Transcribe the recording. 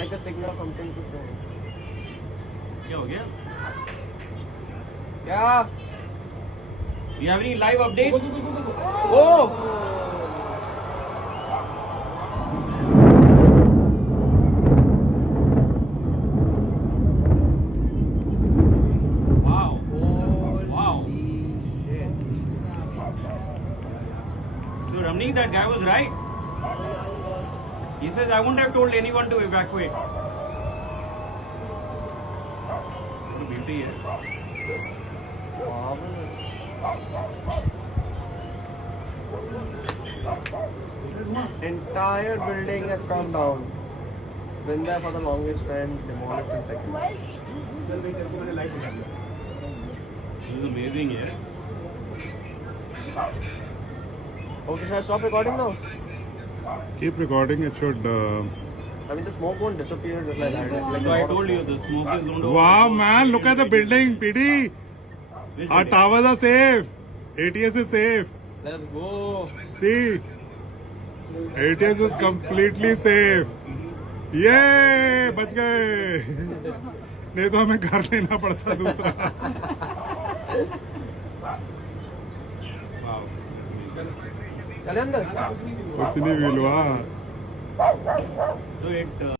like a signal or something to show. क्या हो गया? क्या? You have any live updates? Oh! Wow. Wow. Shit. So Ramni, that guy was right. He says I wouldn't have told anyone to evacuate. What a beauty है. Marvelous. Entire building has come down. Been there for the longest time, demolished in seconds. This is amazing, yeah. Okay, should I stop recording now? Keep recording. It should. I mean, the smoke won't disappear just like that. It's like So a I lot of told you smoke. the smoke is going to. Wow, man! Look at the building, PD. Which Our building? towers are safe. ATS is safe. Let's go. See, ATS is completely safe. ये बच गए. नहीं तो हमें घर लेना पड़ता दूसरा. Wow. चले अंदर. कुछ नहीं हुआ. So it.